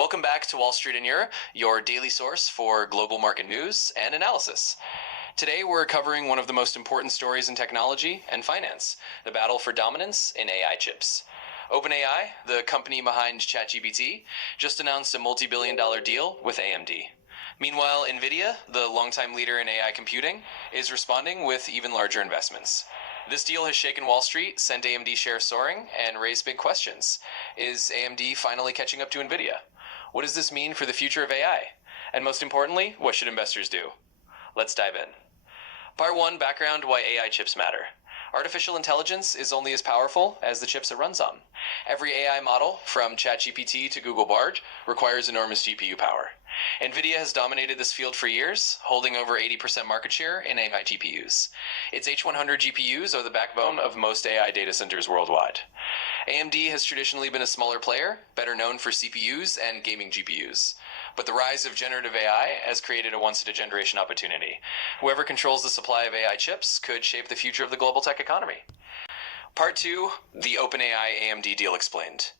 Welcome back to Wall Street in Europe, your daily source for global market news and analysis. Today we're covering one of the most important stories in technology and finance, the battle for dominance in AI chips. OpenAI, the company behind ChatGPT, just announced a multi-billion-dollar deal with AMD. Meanwhile, Nvidia, the longtime leader in AI computing, is responding with even larger investments. This deal has shaken Wall Street, sent AMD shares soaring, and raised big questions. Is AMD finally catching up to Nvidia? What does this mean for the future of AI? And most importantly, what should investors do? Let's dive in. Part 1, background why AI chips matter. Artificial intelligence is only as powerful as the chips it runs on. Every AI model, from ChatGPT to Google Bard, requires enormous GPU power. Nvidia has dominated this field for years, holding over 80% market share in AI GPUs. Its H100 GPUs are the backbone of most AI data centers worldwide. AMD has traditionally been a smaller player, better known for CPUs and gaming GPUs. But the rise of generative AI has created a once-in-a-generation opportunity. Whoever controls the supply of AI chips could shape the future of the global tech economy. Part 2, the OpenAI AMD deal explained.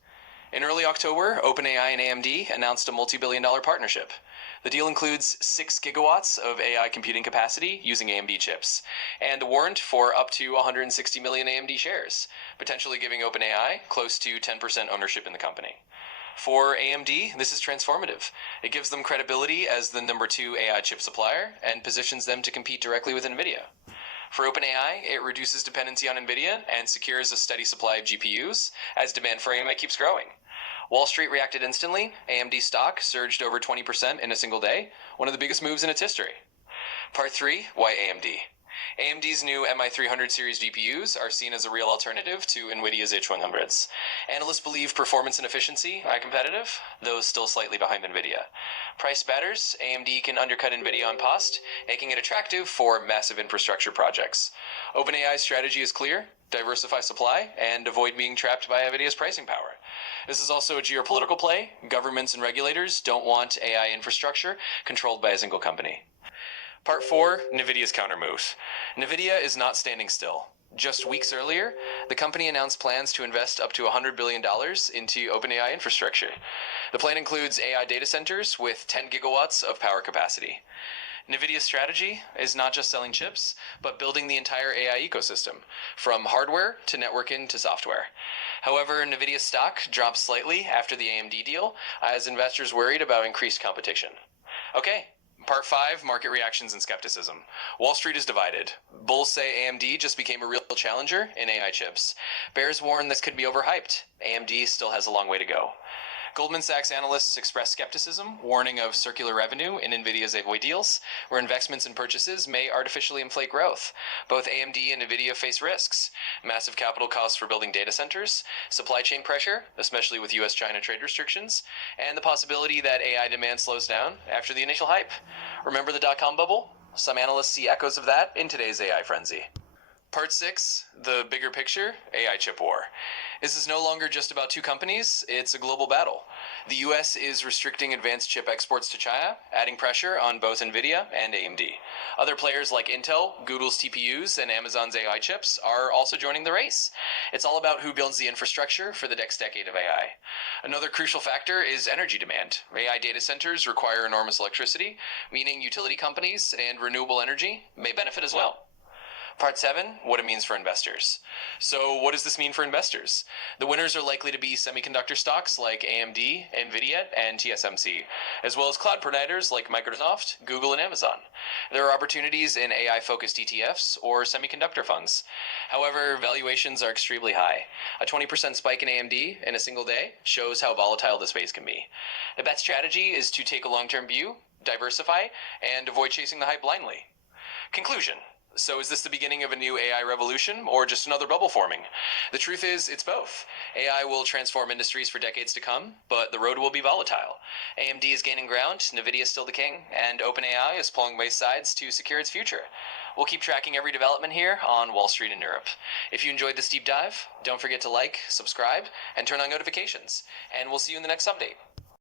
In early October, OpenAI and AMD announced a multi-billion-dollar partnership. The deal includes 6 gigawatts of AI computing capacity using AMD chips, and a warrant for up to 160 million AMD shares, potentially giving OpenAI close to 10% ownership in the company. For AMD, this is transformative. It gives them credibility as the number 2 AI chip supplier and positions them to compete directly with Nvidia. For OpenAI, it reduces dependency on Nvidia and secures a steady supply of GPUs as demand for AI keeps growing. Wall Street reacted instantly. AMD stock surged over 20% in a single day, one of the biggest moves in its history. Part 3, why AMD? AMD's new MI300 series GPUs are seen as a real alternative to Nvidia's H100s. Analysts believe performance and efficiency are competitive, though still slightly behind Nvidia. Price matters. AMD can undercut Nvidia on cost, making it attractive for massive infrastructure projects. OpenAI's strategy is clear: diversify supply and avoid being trapped by Nvidia's pricing power. This is also a geopolitical play. Governments and regulators don't want AI infrastructure controlled by a single company. Part 4, Nvidia's countermove. Nvidia is not standing still. Just weeks earlier, the company announced plans to invest up to $100 billion into OpenAI infrastructure. The plan includes AI data centers with 10 gigawatts of power capacity. Nvidia's strategy is not just selling chips, but building the entire AI ecosystem, from hardware to networking to software. However, Nvidia's stock dropped slightly after the AMD deal, as investors worried about increased competition. Okay. Part 5, market reactions and skepticism. Wall Street is divided. Bulls say AMD just became a real challenger in AI chips. Bears warn this could be overhyped. AMD still has a long way to go. Goldman Sachs analysts express skepticism, warning of circular revenue in Nvidia's AI deals, where investments and purchases may artificially inflate growth. Both AMD and Nvidia face risks: massive capital costs for building data centers, supply chain pressure, especially with US-China trade restrictions, and the possibility that AI demand slows down after the initial hype. Remember the dot-com bubble? Some analysts see echoes of that in today's AI frenzy. Part 6, the bigger picture, AI chip war. This is no longer just about 2 companies, it's a global battle. The US is restricting advanced chip exports to China, adding pressure on both Nvidia and AMD. Other players like Intel, Google's TPUs, and Amazon's AI chips are also joining the race. It's all about who builds the infrastructure for the next decade of AI. Another crucial factor is energy demand. AI data centers require enormous electricity, meaning utility companies and renewable energy may benefit as well. Part 7, what it means for investors. So what does this mean for investors? The winners are likely to be semiconductor stocks like AMD, Nvidia, and TSMC, as well as cloud providers like Microsoft, Google, and Amazon. There are opportunities in AI-focused ETFs or semiconductor funds. However, valuations are extremely high. A 20% spike in AMD in a single day shows how volatile the space can be. The best strategy is to take a long-term view, diversify, and avoid chasing the hype blindly. Conclusion. So is this the beginning of a new AI revolution or just another bubble forming? The truth is, it's both. AI will transform industries for decades to come, but the road will be volatile. AMD is gaining ground, Nvidia is still the king, and OpenAI is pulling both sides to secure its future. We'll keep tracking every development here on Wall Street in Europe. If you enjoyed this deep dive, don't forget to like, subscribe, and turn on notifications. And we'll see you in the next update.